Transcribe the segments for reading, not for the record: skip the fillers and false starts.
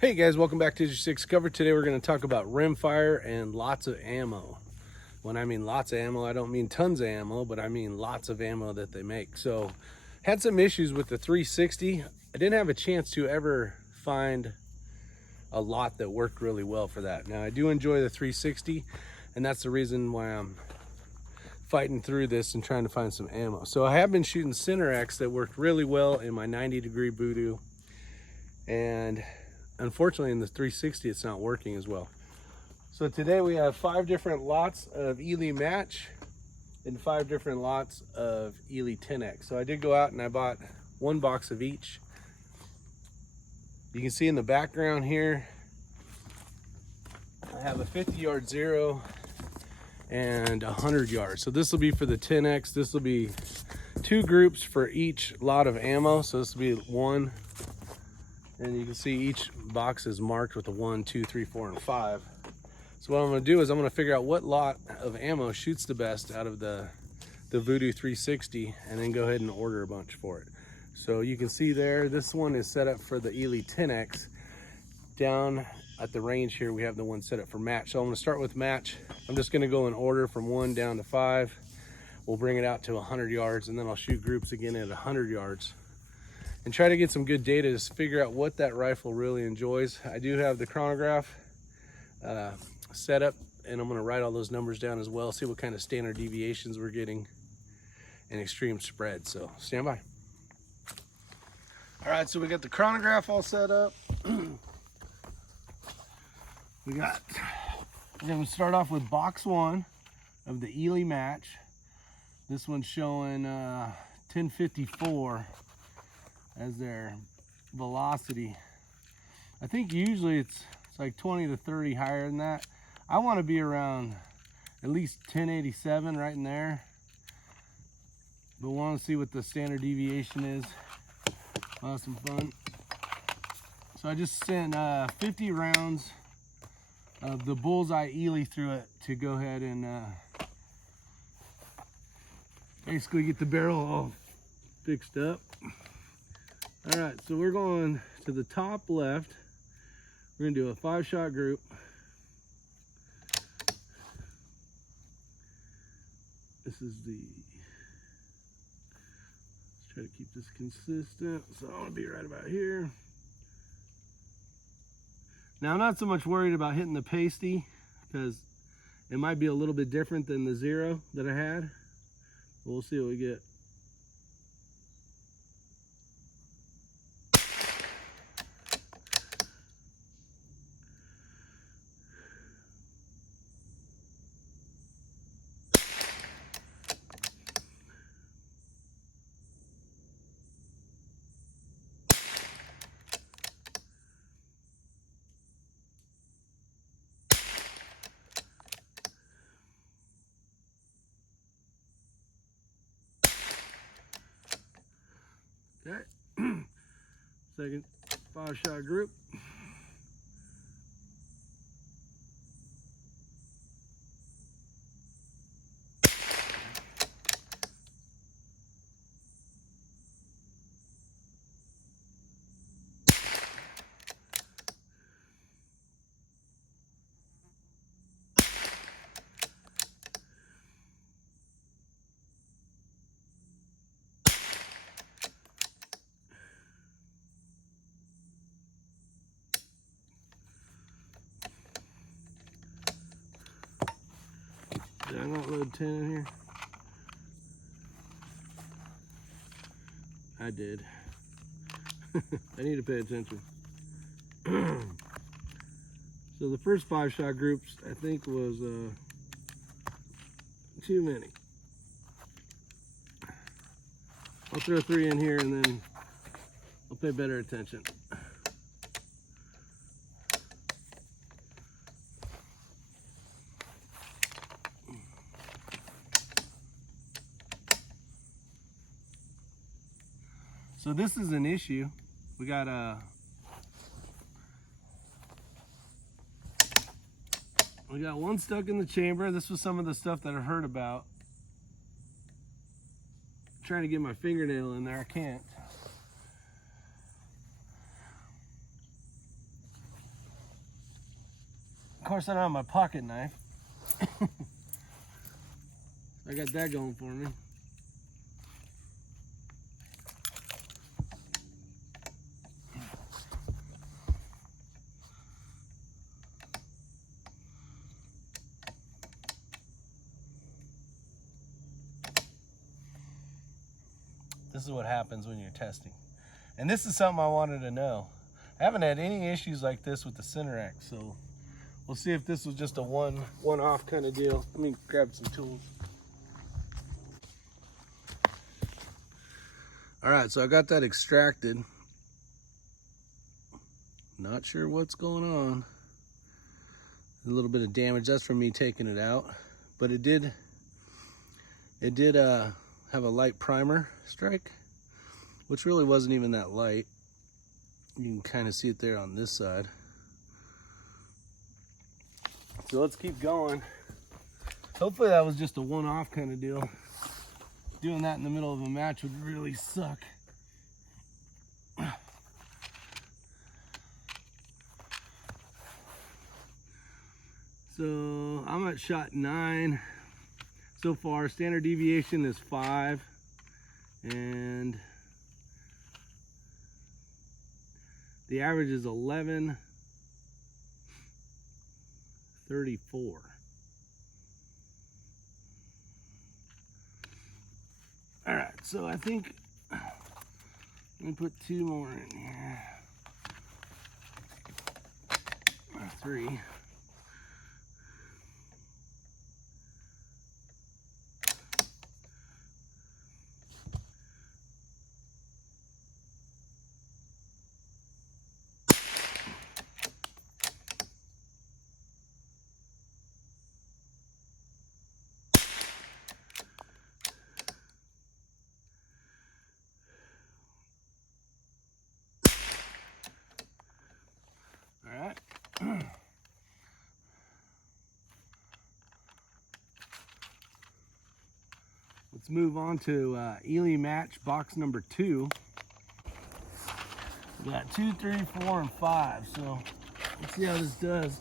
Hey guys, welcome back to Issue 6 Cover. Today we're going to talk about rimfire and lots of ammo. When I mean lots of ammo, I don't mean tons of ammo, but I mean lots of ammo that they make. So, had some issues with the 360. I didn't have a chance to ever find a lot that worked really well for that. Now, I do enjoy the 360, and that's the reason why I'm fighting through this and trying to find some ammo. So, I have been shooting Center X that worked really well in my 90-degree Vudoo, and unfortunately in the 360 it's not working as well. So today we have 5 different lots of Eley match and 5 different lots of Eley 10X. So I did go out and I bought 1 box of each. You can see in the background here I have a 50-yard 0 and 100 yards. So this will be for the 10X. This will be 2 groups for each lot of ammo. So this will be 1. And you can see each box is marked with a 1, 2, 3, 4, and 5. So what I'm going to do is I'm going to figure out what lot of ammo shoots the best out of the Vudoo 360, and then go ahead and order a bunch for it. So you can see there, this one is set up for the Eley 10X. Down at the range here, we have the one set up for match. So I'm going to start with match. I'm just going to go in order from 1 down to 5. We'll bring it out to 100 yards, and then I'll shoot groups again at 100 yards. And try to get some good data to figure out what that rifle really enjoys. I do have the chronograph set up, and I'm going to write all those numbers down as well, see what kind of standard deviations we're getting and extreme spread. So stand by. All right, so we got the chronograph all set up. We're going to start off with box 1 of the Eley match. This one's showing 1054 as their velocity. I think usually it's like 20 to 30 higher than that. I want to be around at least 1087 right in there, but want to see what the standard deviation is. I'll have some fun. So I just sent 50 rounds of the Bullseye Eley through it to go ahead and basically get the barrel all fixed up. All right, so we're going to the top left. We're gonna do a 5-shot group. This is the, let's try to keep this consistent. So I wanna be right about here. Now I'm not so much worried about hitting the pasty because it might be a little bit different than the 0 that I had. But we'll see what we get. Okay, second 5-shot group. Did I not load 10 in here? I did. I need to pay attention. So the first 5-shot groups I think was too many. I'll throw 3 in here and then I'll pay better attention. So this is an issue. We got one stuck in the chamber. This was some of the stuff that I heard about. I'm trying to get my fingernail in there, I can't. course, I don't have my pocket knife. I got that going for me. This is what happens when you're testing. And this is something I wanted to know. I haven't had any issues like this with the center X, so we'll see if this was just a one-off kind of deal. Let me grab some tools. All right, so I got that extracted. Not sure what's going on. A little bit of damage. That's from me taking it out, but it did have a light primer strike, which really wasn't even that light. You can kind of see it there on this side. So let's keep going. Hopefully that was just a one-off kind of deal. Doing that in the middle of a match would really suck. So I'm at shot 9 so far. Standard deviation is 5, and the average is 11.34. All right, so I think let me put 2 more in here. Or 3. All right. Let's move on to Eley match box number 2. We got 2, 3, 4, and 5. So let's see how this does.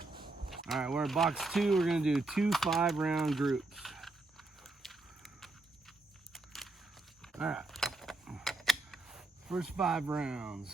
All right, we're in box 2. We're gonna do 2 5-round groups. All right. First 5 rounds.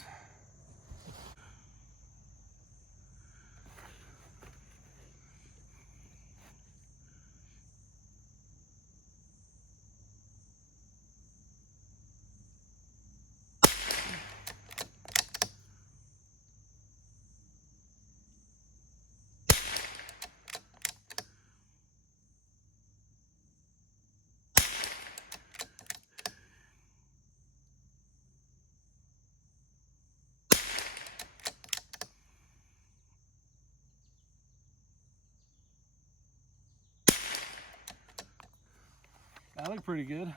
That looked pretty good.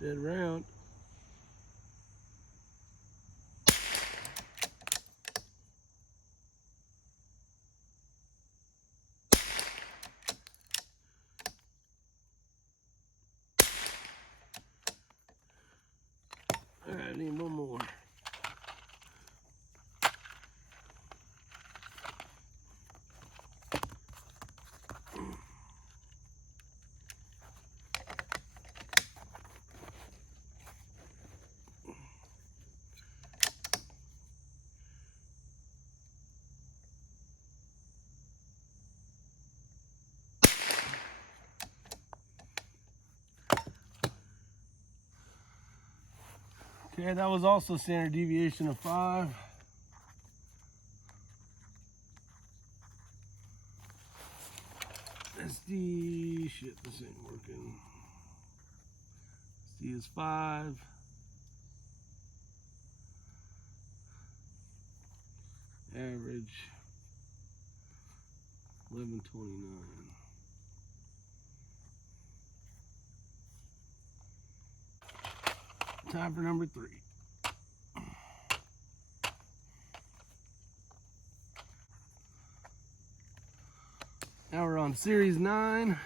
Dead round. All right, I need one more. Okay, that was also standard deviation of 5. SD, shit, this ain't working. SD is 5. Average 11.29. Time for number 3. Now we're on series 9.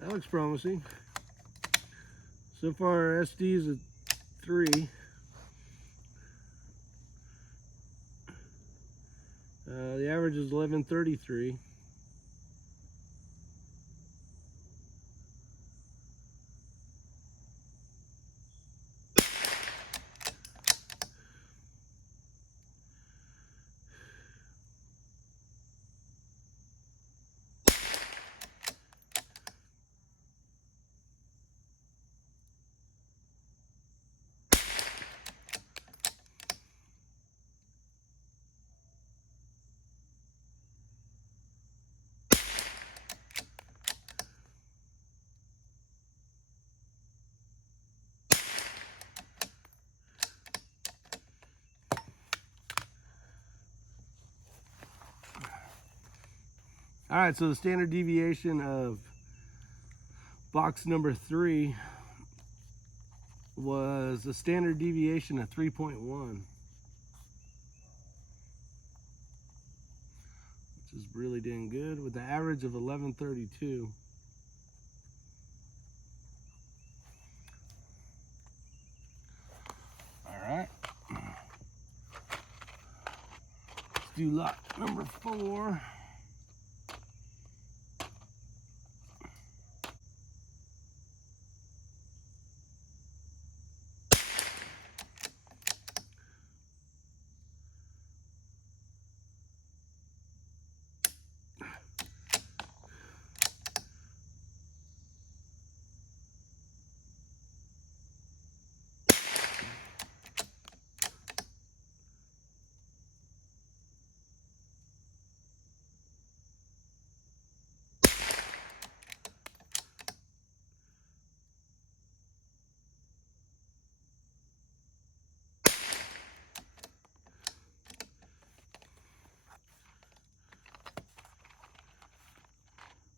That looks promising. So far, our SD is at 3. The average is 1133. All right, so the standard deviation of box number 3 was a standard deviation of 3.1, which is really dang good, with the average of 1132. All right, let's do lot number 4.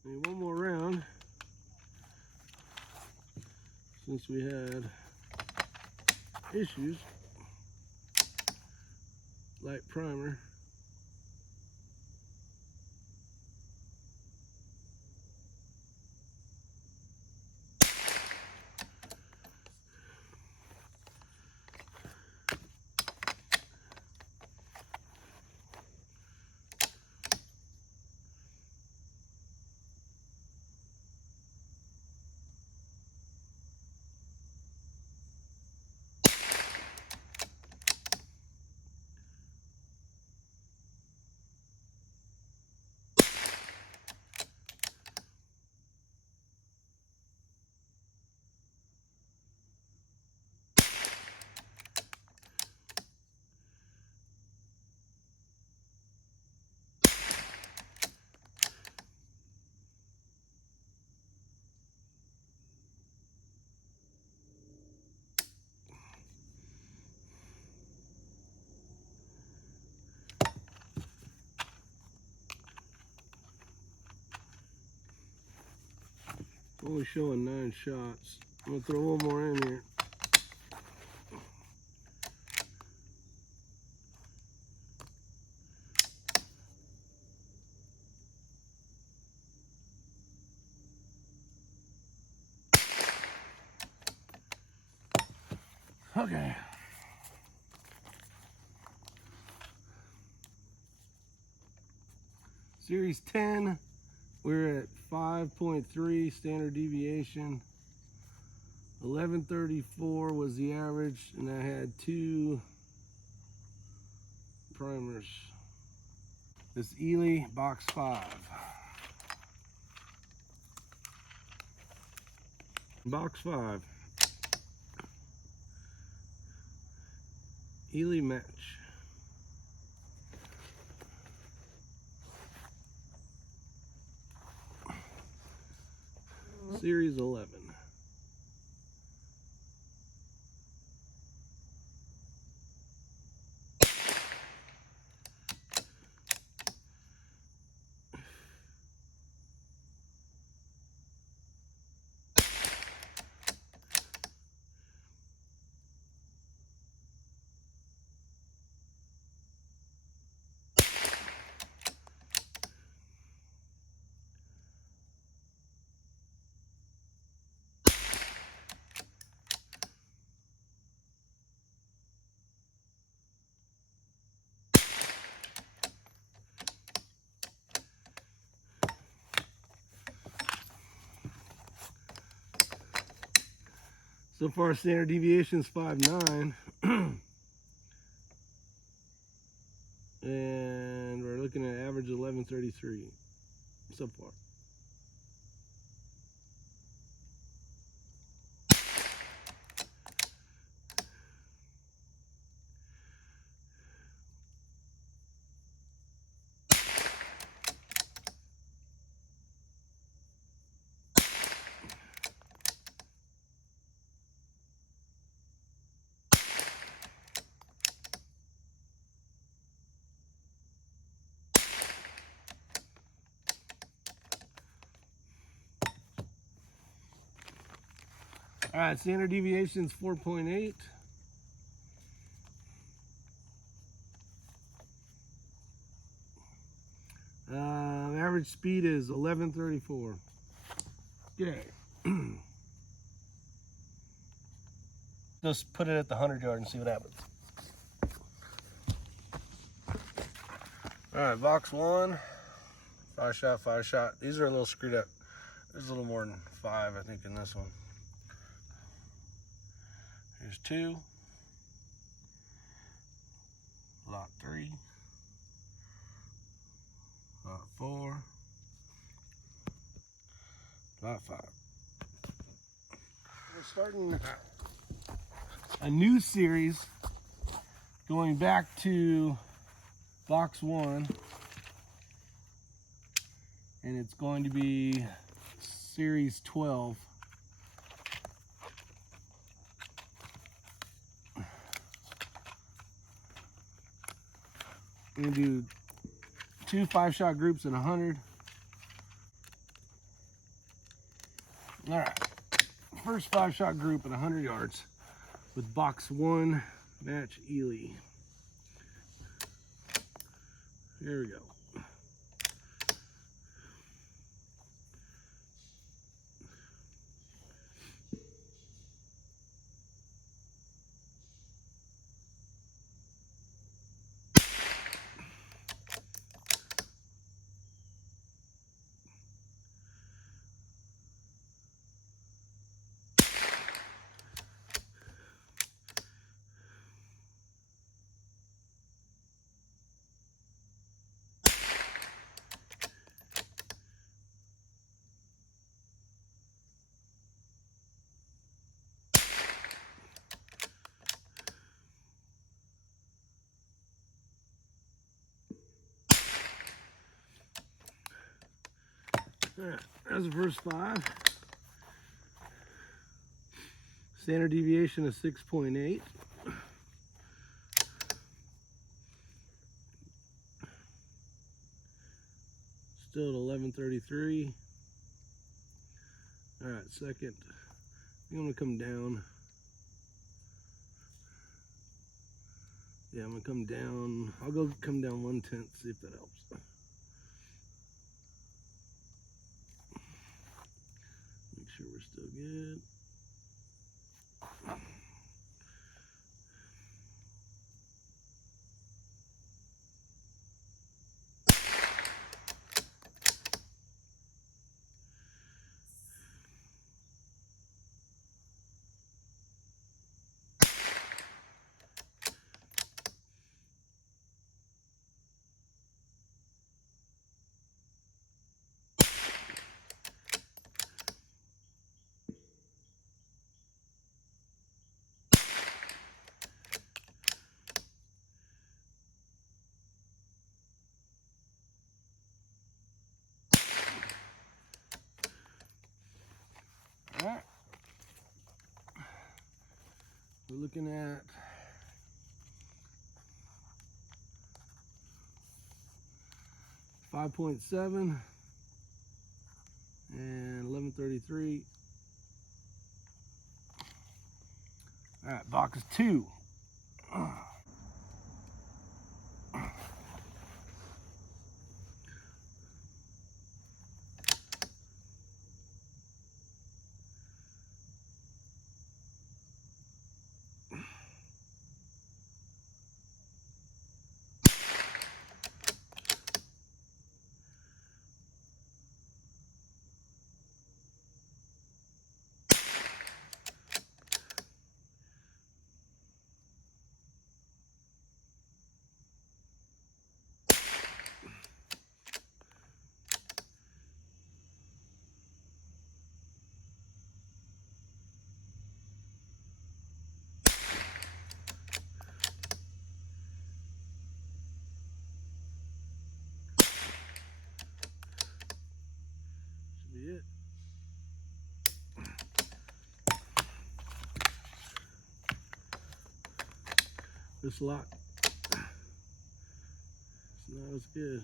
Maybe one more round, since we had issues. Light primer. Only showing 9 shots. I'm gonna throw one more in here. Okay. Series 10, we're at 5.3 standard deviation. 1134 was the average, and I had 2 primers. This Eley box 5. Box 5. Eley match. Series 11. So far, standard deviation is 5.9. And we're looking at average 11.33 so far. All right, standard deviation is 4.8. Average speed is 11.34. Okay. Just put it at the 100-yard and see what happens. All right, box 1. 5 shot, 5 shot. These are a little screwed up. There's a little more than 5, I think, in this one. Here's 2. Lot 3. Lot 4. Lot 5. We're starting a new series going back to box 1. And it's going to be series 12. I'm going to do 2 5-shot groups at 100. All right, first 5-shot group at 100 yards with box 1 match Eley. Here we go. All right, that's the first 5. Standard deviation is 6.8. Still at 11.33. All right, second. I'm gonna come down. Yeah, I'm gonna come down. I'll go come down 1/10, see if that helps. Make sure we're still good. right. We're looking at 5.7 and 1133. All right, box 2. Should be it. This lock is not as good.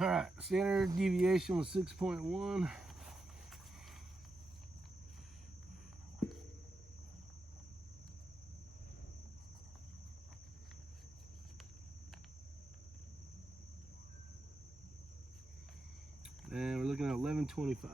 All right, standard deviation was 6.1. And we're looking at 1125.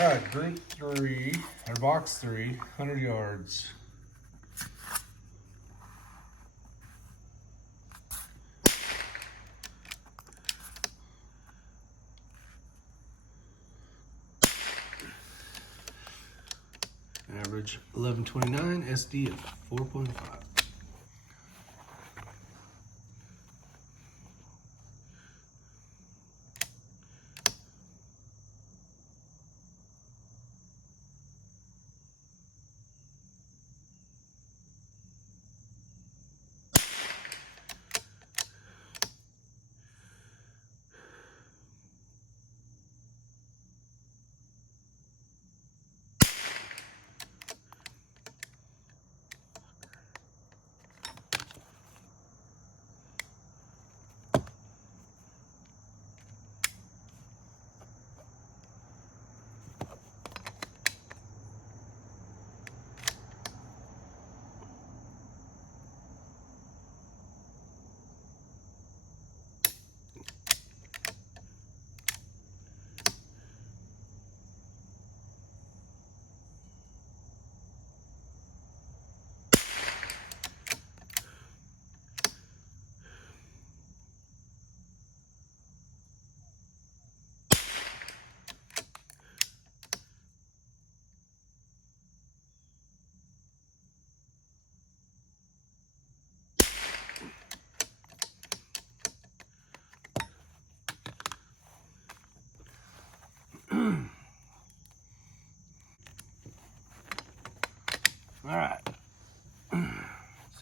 All right, group 3, or box 3, 100 yards. Average 1129, SD of 4.5.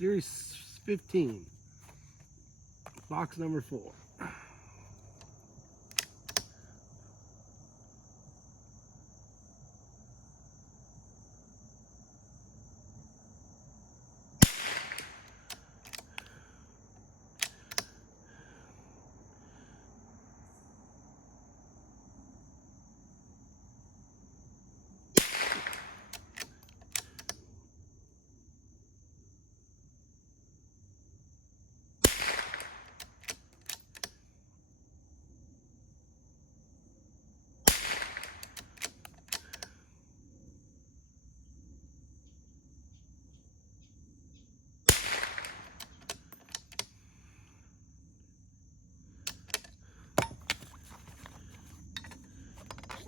Series 15, box number 4.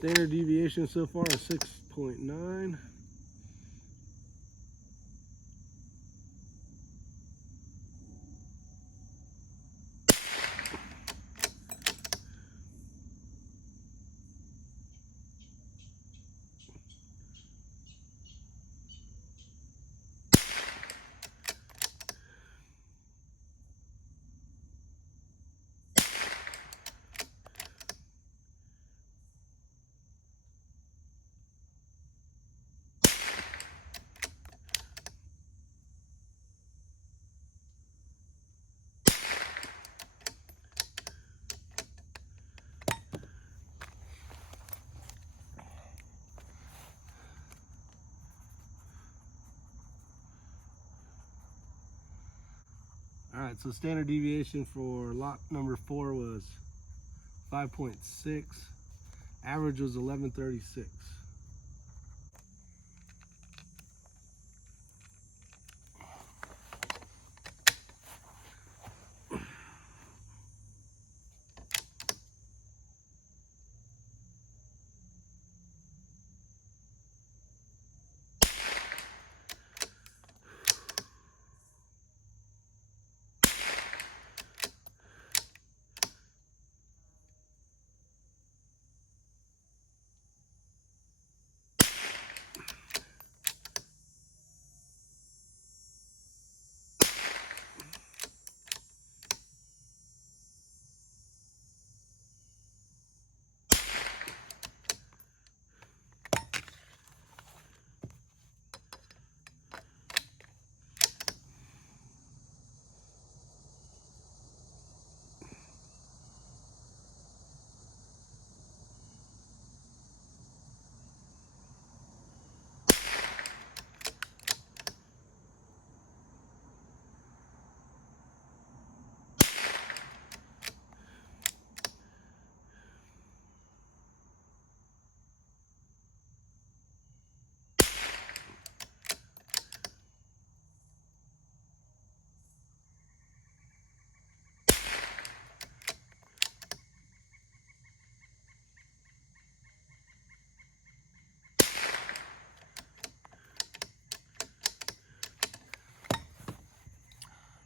Standard deviation so far is 6.9. Alright, so standard deviation for lot number 4 was 5.6. Average was 1136.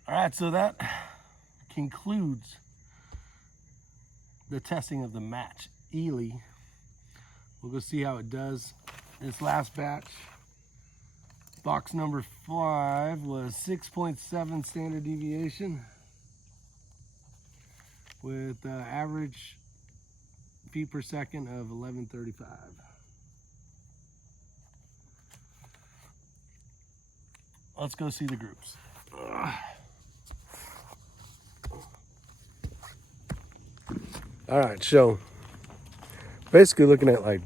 Alright, so that concludes the testing of the match Eley. We'll go see how it does. This last batch, box number 5, was 6.7 standard deviation with average feet per second of 1135. Let's go see the groups. All right, so basically looking at like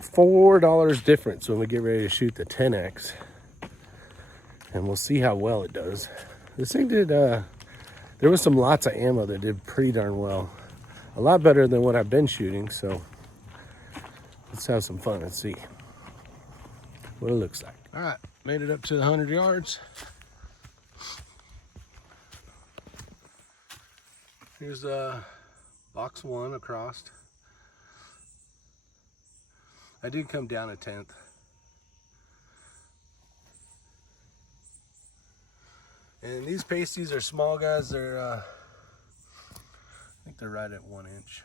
$4 difference when we get ready to shoot the 10X, and we'll see how well it does. This thing did, there was some lots of ammo that did pretty darn well. A lot better than what I've been shooting, so let's have some fun and see what it looks like. All right, made it up to the 100 yards. Here's box 1 across. I did come down a 10th. And these pasties are small guys. They're, I think they're right at 1 inch.